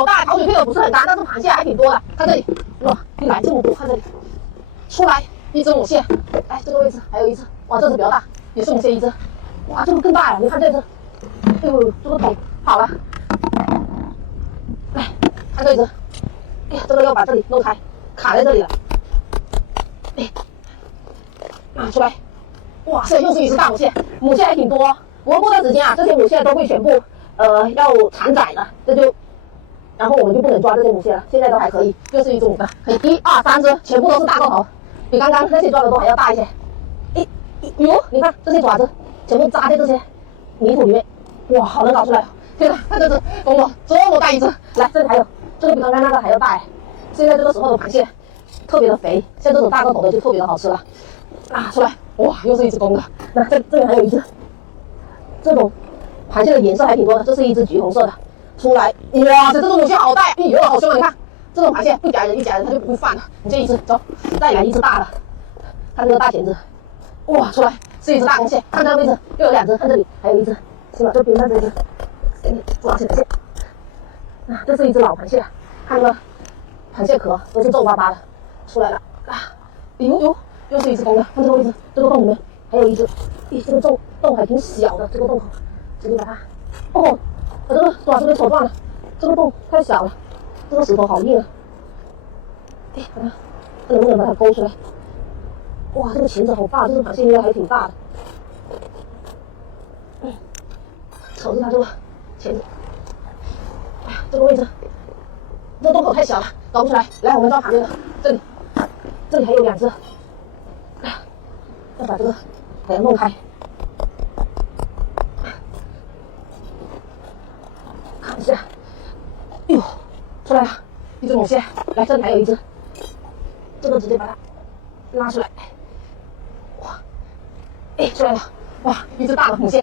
好大，潮水退的不是很干，但是螃蟹还挺多的。看这里，哇，一来这么多，看这里，出来一只母蟹，来这个位置还有一只，哇，这只比较大，也是母蟹一只，哇，这个更大呀，你看这只，哎呦，这个桶跑了，来看这一只，哎呀，这个要把这里弄开，卡在这里了，哎，拿出来，哇塞，又是一只大母蟹，母蟹还挺多。不过过段时间啊，这些母蟹都会全部要产崽了，这就，然后我们就不能抓这些母蟹了。现在都还可以，又是一只母的，可以1、2、3只，全部都是大个头，比刚刚那些抓的都还要大一些。哟，你看这些爪子全部扎在这些泥土里面，哇，好能搞出来！天哪，看这只公螺这么大一只，来这里还有，这个比刚刚那个还要大哎。现在这个时候的螃蟹特别的肥，像这种大个头的就特别的好吃了。拿出来，哇，又是一只公的。那这里还有一只。这种螃蟹的颜色还挺多的，这是一只橘红色的，出来，哇塞，这种母蟹好大呀！哎呦，好凶啊！你看，这种螃蟹不夹人，一夹人它就不放了。你这一只，走，再来一只大的，看这个大钳子，哇，出来是一只大公蟹，看这个位置又有2只，看这里还有一只，是吧？这边看这一只，给你抓起来先。啊，这是一只老螃蟹，看这个螃蟹壳都是皱巴巴的，出来了啊！呦，又是一只公的，看这个位置，这个洞里面还有一只，咦，这个洞还挺小的，这个洞口，直接把它，哦，把这个爪子给戳断了，这个洞太小了，这个石头好硬啊，哎，看看能不能把它勾出来？哇，这个钳子好大，这只螃蟹应该还挺大的，瞅着它这个钳子，哎呀，这个位置，这个洞口太小了，搞不出来。来，我们抓旁边的，这里还有2只，哎呀，要把这个给它弄开。看一下，哎呦，出来了，一只母蟹。来，这里还有一只，这个直接把它拉出来。哇，哎，出来了，哇，一只大的母蟹。